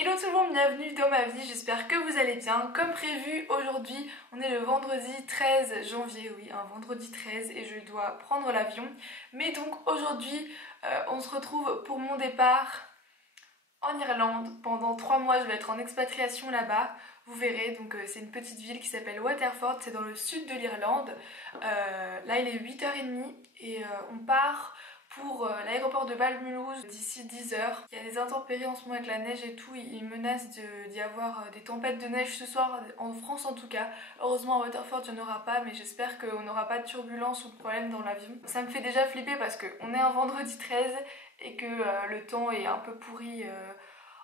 Hello tout le monde, bienvenue dans ma vie, j'espère que vous allez bien. Comme prévu, aujourd'hui, on est le vendredi 13 janvier, oui, un vendredi 13 et je dois prendre l'avion. Mais donc aujourd'hui, on se retrouve pour mon départ en Irlande. Pendant 3 mois, je vais être en expatriation là-bas. Vous verrez, donc c'est une petite ville qui s'appelle Waterford, c'est dans le sud de l'Irlande. Là, il est 8h30 et on part pour l'aéroport de Balmulhouse d'ici 10h. Il y a des intempéries en ce moment avec la neige et tout, il menace d'y avoir des tempêtes de neige ce soir, en France en tout cas. Heureusement à Waterford il n'y en aura pas, mais j'espère qu'on n'aura pas de turbulence ou de problème dans l'avion. Ça me fait déjà flipper parce qu'on est un vendredi 13 et que le temps est un peu pourri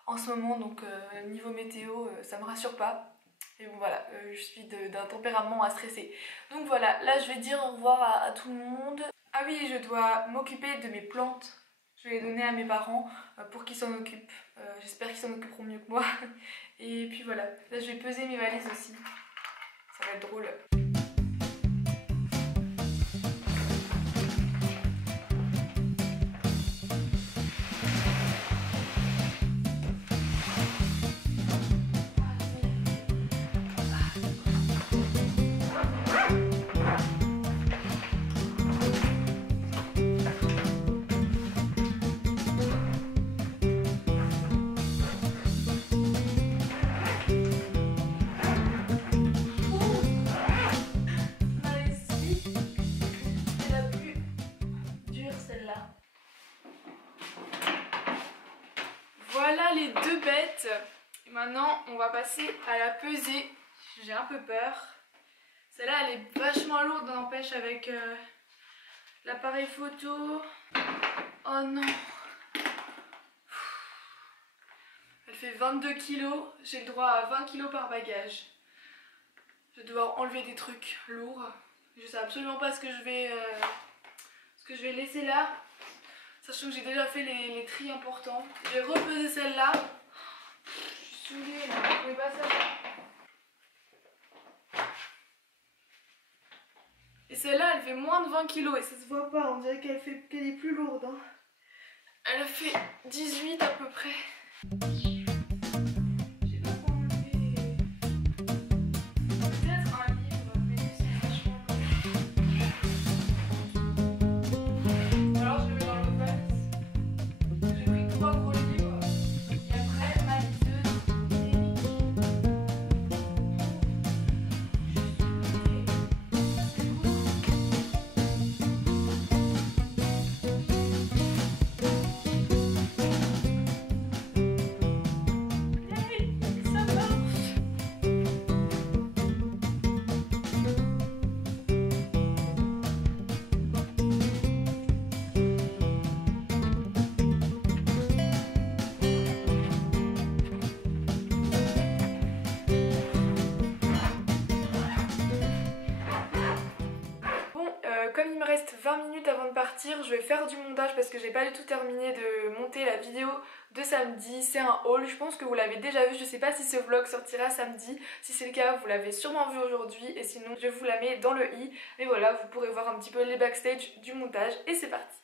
en ce moment, donc niveau météo ça me rassure pas. Et bon voilà, je suis d'un tempérament à stresser. Donc voilà, là je vais dire au revoir à tout le monde. Ah oui, je dois m'occuper de mes plantes. Je vais les donner à mes parents pour qu'ils s'en occupent. J'espère qu'ils s'en occuperont mieux que moi. Et puis voilà, là je vais peser mes valises aussi. Ça va être drôle. Voilà les deux bêtes. Et maintenant on va passer à la pesée. J'ai un peu peur. Celle-là elle est vachement lourde, n'empêche, avec l'appareil photo. Oh non. Elle fait 22 kg. J'ai le droit à 20 kg par bagage. Je vais devoir enlever des trucs lourds. Je sais absolument pas ce que je vais laisser là. Sachant que j'ai déjà fait les tris importants. Je vais repeser celle-là. Je suis saoulée là, vous pouvez pas savoir. Et celle-là elle fait moins de 20 kg et ça se voit pas, on dirait qu'elle est plus lourde. Hein. Elle fait 18 à peu près. Comme il me reste 20 minutes avant de partir, je vais faire du montage parce que j'ai pas du tout terminé de monter la vidéo de samedi. C'est un haul, je pense que vous l'avez déjà vu, je sais pas si ce vlog sortira samedi. Si c'est le cas, vous l'avez sûrement vu aujourd'hui et sinon je vous la mets dans le i. Mais voilà, vous pourrez voir un petit peu les backstage du montage et c'est parti.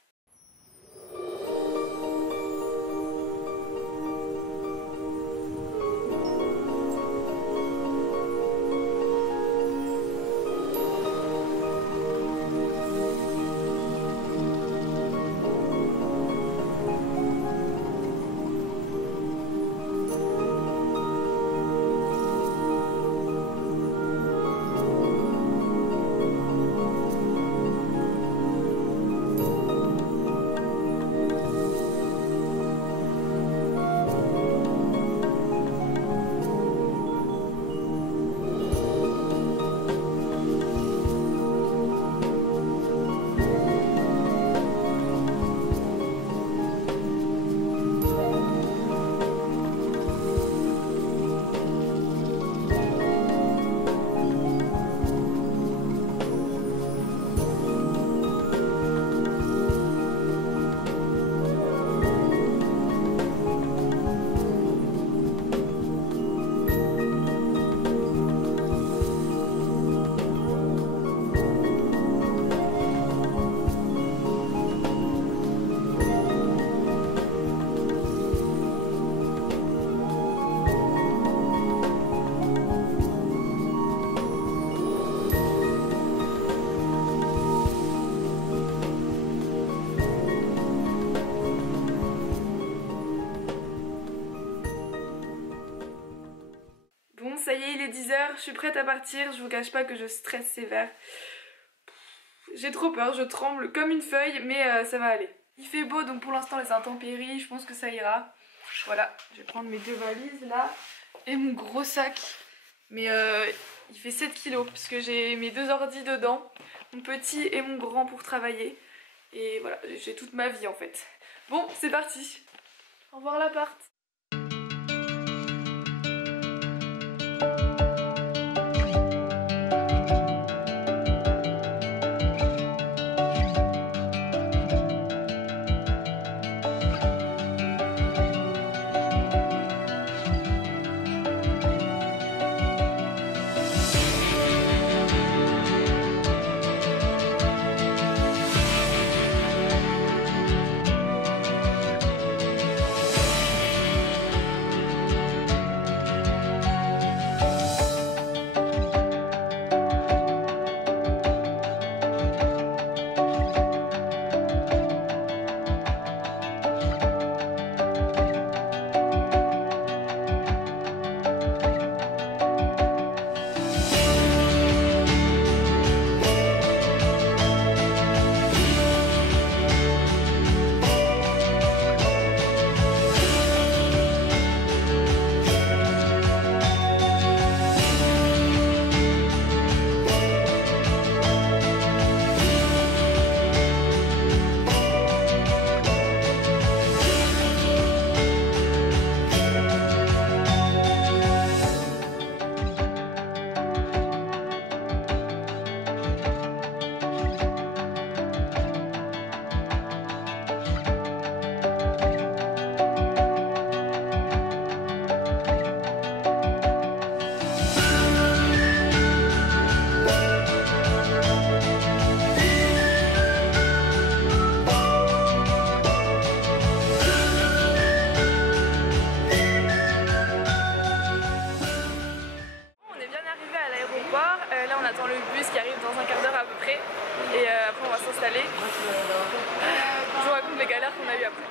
y est, il est 10 h, je suis prête à partir, je vous cache pas que je stresse sévère. J'ai trop peur, je tremble comme une feuille, mais ça va aller. Il fait beau, donc pour l'instant les intempéries, je pense que ça ira. Voilà, je vais prendre mes 2 valises là, et mon gros sac. Mais il fait 7 kilos, parce que j'ai mes 2 ordis dedans, mon petit et mon grand pour travailler. Et voilà, j'ai toute ma vie en fait. Bon, c'est parti. Au revoir l'appart. Là on attend le bus qui arrive dans un quart d'heure à peu près et après on va s'installer. Je vous raconte les galères qu'on a eues après.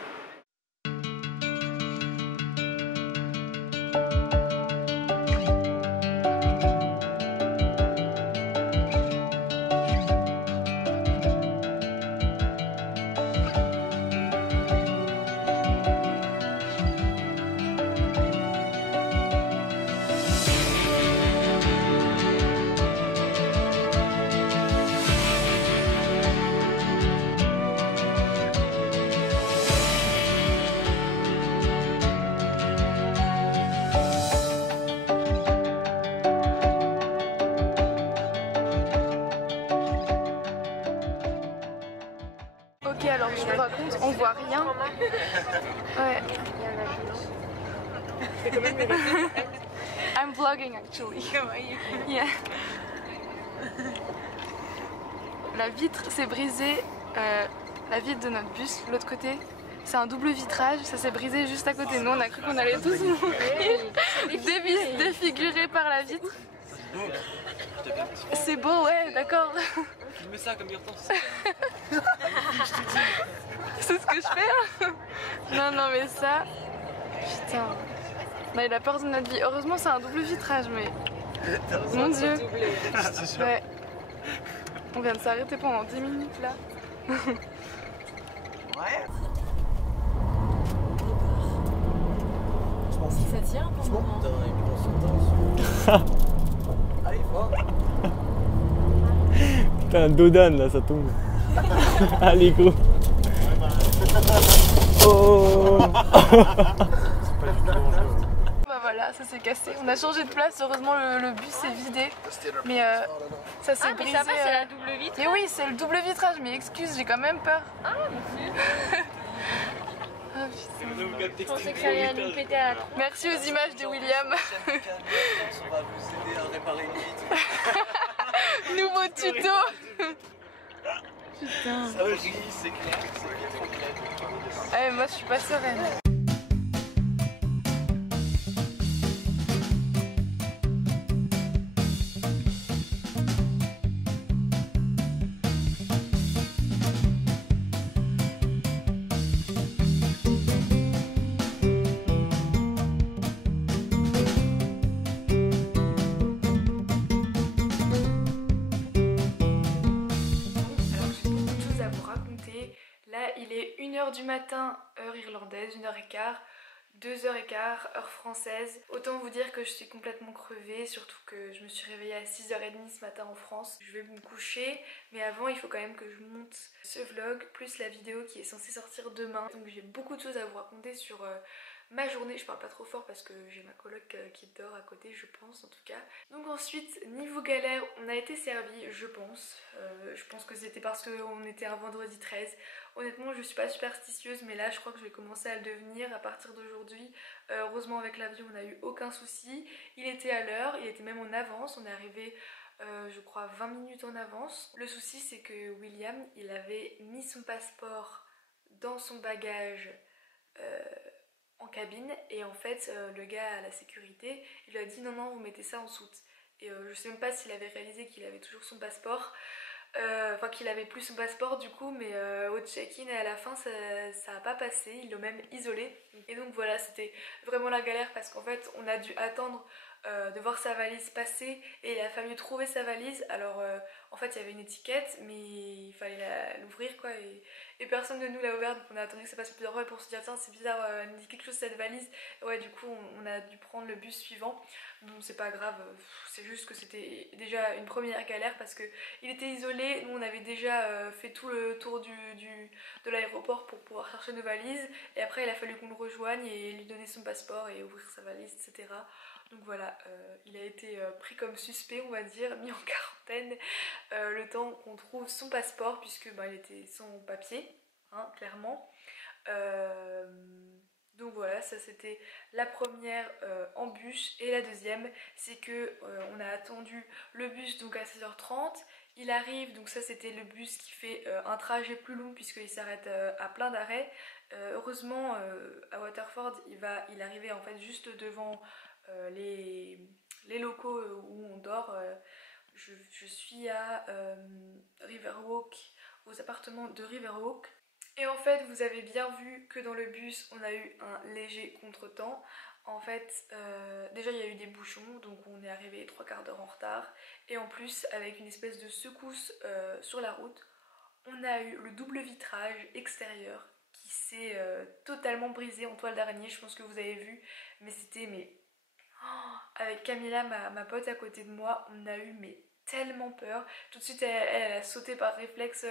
Ok, alors je vous raconte, on voit rien. Ouais. I'm vlogging actually. Yeah. La vitre s'est brisée, la vitre de notre bus, l'autre côté. C'est un double vitrage, ça s'est brisé juste à côté de nous. On a cru qu'on allait tous mourir, défigurés par la vitre. C'est beau, ouais, d'accord. Filmez ça comme urgence. C'est ce que je fais. Non, non, mais ça. Putain. On a eu la peur de notre vie. Heureusement, c'est un double vitrage, mais. Mon Dieu. Ouais. On vient de s'arrêter pendant 10 minutes là. Ouais. Si ça tient pour le moment. Allez, fort. Putain, Dodan là, ça tombe. Allez, go. Oh. Bah voilà, ça s'est cassé. On a changé de place. Heureusement, le bus s'est vidé. Mais ça s'est brisé. Mais ça va, c'est la double vitre. Mais oui, c'est le double vitrage. Mais excuse, j'ai quand même peur. Ah, monsieur. Ah, putain. Je pensais que ça allait nous péter à la tronche. Merci aux images de William. On va vous aider à réparer une vitre. Nouveau tuto. Putain. Ça aussi, c'est clair, c'est trop clair. Eh, moi, je suis pas sereine. est 1h du matin, heure irlandaise, 1h15, 2h15, heure française. Autant vous dire que je suis complètement crevée, surtout que je me suis réveillée à 6h30 ce matin en France. Je vais me coucher, mais avant il faut quand même que je monte ce vlog, plus la vidéo qui est censée sortir demain. Donc j'ai beaucoup de choses à vous raconter sur ma journée. Je parle pas trop fort parce que j'ai ma coloc qui dort à côté, je pense en tout cas. Donc ensuite, niveau galère, on a été servi, je pense. Je pense que c'était parce qu'on était un vendredi 13. Honnêtement, je suis pas superstitieuse, mais là je crois que je vais commencer à le devenir à partir d'aujourd'hui. Heureusement avec l'avion on n'a eu aucun souci. Il était à l'heure, il était même en avance, on est arrivé je crois 20 minutes en avance. Le souci c'est que William, il avait mis son passeport dans son bagage en cabine et en fait le gars à la sécurité, il lui a dit non vous mettez ça en soute. Et je sais même pas s'il avait réalisé qu'il avait toujours son passeport. Enfin qu'il avait plus son passeport du coup, mais au check-in et à la fin ça a pas passé, ils l'ont même isolé. Et donc voilà, c'était vraiment la galère parce qu'en fait on a dû attendre de voir sa valise passer et il a fallu trouver sa valise. Alors en fait il y avait une étiquette mais il fallait l'ouvrir quoi, et personne de nous l'a ouverte, donc on a attendu que ça passe plusieurs fois pour se dire tiens c'est bizarre, elle me dit quelque chose cette valise. Et ouais, du coup on a dû prendre le bus suivant. Donc c'est pas grave, c'est juste que c'était déjà une première galère parce que il était isolé. Nous on avait déjà fait tout le tour de l'aéroport pour pouvoir chercher nos valises, et après il a fallu qu'on le rejoigne et lui donner son passeport et ouvrir sa valise, etc. Donc voilà, il a été pris comme suspect, on va dire, mis en quarantaine le temps qu'on trouve son passeport, puisque bah, il était sans papier, hein, clairement. Donc voilà, ça c'était la première embûche. Et la deuxième, c'est que on a attendu le bus donc à 16h30. Il arrive, donc ça c'était le bus qui fait un trajet plus long puisqu'il s'arrête à plein d'arrêts. Heureusement à Waterford il arrivait en fait juste devant les locaux où on dort. Je suis à Riverwalk, aux appartements de Riverwalk. Et en fait vous avez bien vu que dans le bus on a eu un léger contretemps. En fait déjà il y a eu des bouchons, donc on est arrivé 3/4 d'heure en retard, et en plus avec une espèce de secousse sur la route, on a eu le double vitrage extérieur qui s'est totalement brisé en toile d'araignée. Je pense que vous avez vu, mais c'était avec Camilla, ma pote à côté de moi, on a eu tellement peur. Tout de suite elle a sauté par réflexe.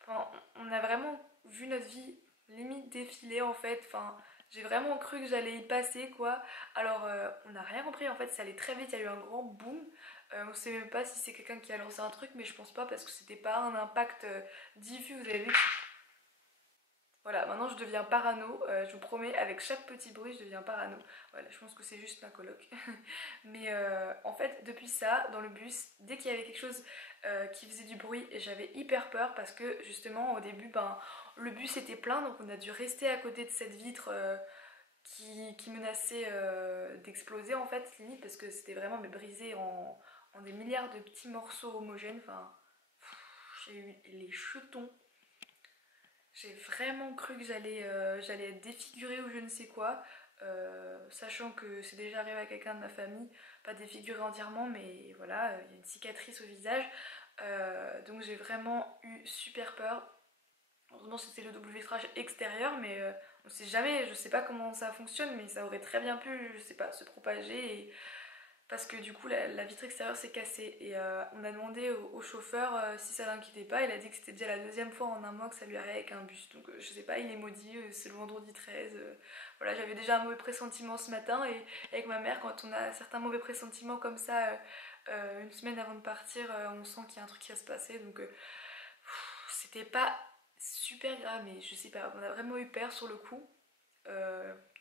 Enfin, on a vraiment vu notre vie limite défiler en fait. Enfin, j'ai vraiment cru que j'allais y passer quoi. Alors on n'a rien compris en fait, ça allait très vite, il y a eu un grand boom. On sait même pas si c'est quelqu'un qui a lancé un truc, mais je pense pas parce que c'était pas un impact diffus, vous avez vu. Voilà, maintenant je deviens parano, je vous promets, avec chaque petit bruit je deviens parano. Voilà, je pense que c'est juste ma coloc. Mais en fait, depuis ça, dans le bus, dès qu'il y avait quelque chose qui faisait du bruit, j'avais hyper peur parce que justement au début, ben, le bus était plein, donc on a dû rester à côté de cette vitre qui menaçait d'exploser en fait, limite, parce que c'était vraiment brisé en des milliards de petits morceaux homogènes. Enfin, j'ai eu les jetons. J'ai vraiment cru que j'allais être défigurée ou je ne sais quoi, sachant que c'est déjà arrivé à quelqu'un de ma famille, pas défigurée entièrement, mais voilà, il y a une cicatrice au visage, donc j'ai vraiment eu super peur. Heureusement c'était le double vitrage extérieur, mais on sait jamais, je sais pas comment ça fonctionne, mais ça aurait très bien pu, je sais pas, se propager, et parce que du coup la vitre extérieure s'est cassée. Et on a demandé au chauffeur si ça l'inquiétait pas. Il a dit que c'était déjà la deuxième fois en un mois que ça lui arrivait avec un bus, donc je sais pas, il est maudit, c'est le vendredi 13. Voilà, j'avais déjà un mauvais pressentiment ce matin, et avec ma mère, quand on a certains mauvais pressentiments comme ça une semaine avant de partir, on sent qu'il y a un truc qui va se passer, donc c'était pas super grave, mais je sais pas, on a vraiment eu peur sur le coup.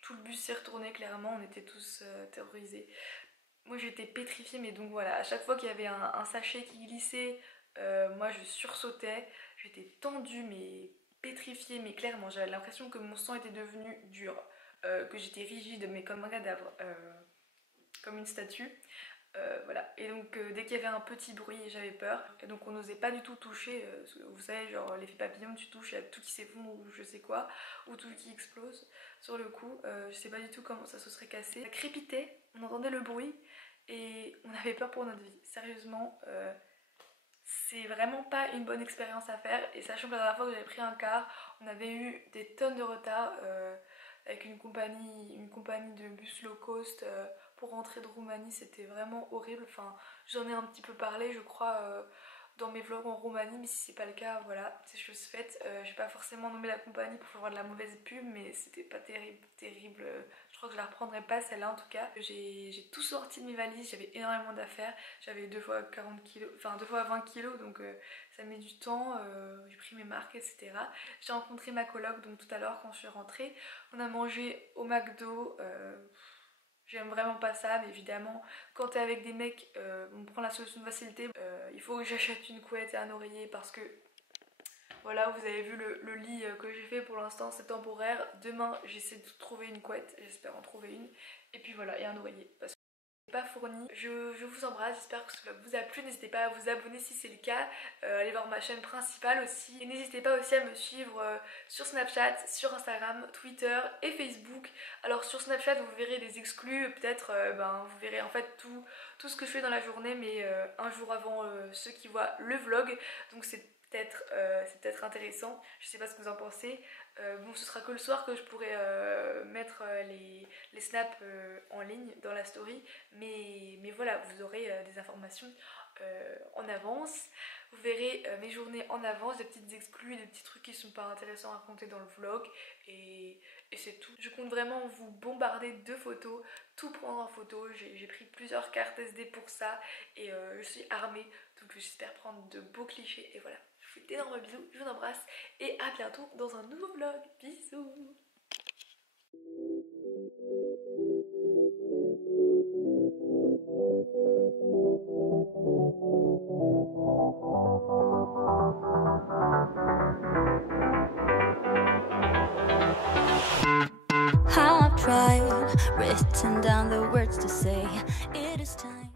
Tout le bus s'est retourné, clairement, on était tous terrorisés. Moi j'étais pétrifiée, mais donc voilà, à chaque fois qu'il y avait un sachet qui glissait, moi je sursautais, j'étais tendue mais pétrifiée, mais clairement j'avais l'impression que mon sang était devenu dur, que j'étais rigide mais comme un cadavre, comme une statue. Voilà, et donc dès qu'il y avait un petit bruit j'avais peur, et donc on n'osait pas du tout toucher, vous savez, genre l'effet papillon, tu touches, il y a tout qui s'effondre ou je sais quoi, ou tout qui explose. Sur le coup, je sais pas du tout comment ça se serait cassé. Ça crépitait, on entendait le bruit et on avait peur pour notre vie. Sérieusement, c'est vraiment pas une bonne expérience à faire. Et sachant que la dernière fois que j'avais pris un car, on avait eu des tonnes de retard avec une compagnie de bus low cost pour rentrer de Roumanie. C'était vraiment horrible. Enfin, j'en ai un petit peu parlé, je crois, dans mes vlogs en Roumanie, mais si c'est pas le cas, voilà, c'est chose faite. J'ai pas forcément nommé la compagnie pour avoir de la mauvaise pub, mais c'était pas terrible. Je crois que je la reprendrai pas, celle-là en tout cas. J'ai tout sorti de mes valises, j'avais énormément d'affaires. J'avais 2 fois 40 kilos, enfin 2 fois 20 kilos, donc ça met du temps. J'ai pris mes marques, etc. J'ai rencontré ma coloc, donc tout à l'heure quand je suis rentrée. On a mangé au McDo. J'aime vraiment pas ça, mais évidemment, quand t'es avec des mecs, on prend la solution de facilité. Il faut que j'achète une couette et un oreiller parce que, voilà, vous avez vu le lit que j'ai fait pour l'instant, c'est temporaire. Demain, j'essaie de trouver une couette, j'espère en trouver une. Et puis voilà, et un oreiller. Parce que pas fourni. Je vous embrasse, j'espère que ce vlog vous a plu. N'hésitez pas à vous abonner si c'est le cas, allez voir ma chaîne principale aussi, et n'hésitez pas aussi à me suivre sur Snapchat, sur Instagram, Twitter et Facebook. Alors sur Snapchat vous verrez des exclus, peut-être vous verrez en fait tout ce que je fais dans la journée, mais un jour avant ceux qui voient le vlog, donc c'est peut-être intéressant, je sais pas ce que vous en pensez. Bon, ce sera que le soir que je pourrai mettre les snaps en ligne dans la story, mais voilà, vous aurez des informations en avance. Vous verrez mes journées en avance, des petites exclus, des petits trucs qui sont pas intéressants à raconter dans le vlog, et c'est tout. Je compte vraiment vous bombarder de photos, tout prendre en photo. J'ai pris plusieurs cartes SD pour ça, et je suis armée, donc j'espère prendre de beaux clichés, et voilà. Je vous fais d'énormes bisous, je vous embrasse, et à bientôt dans un nouveau vlog. Bisous. I've tried, written down the words to say. It is time.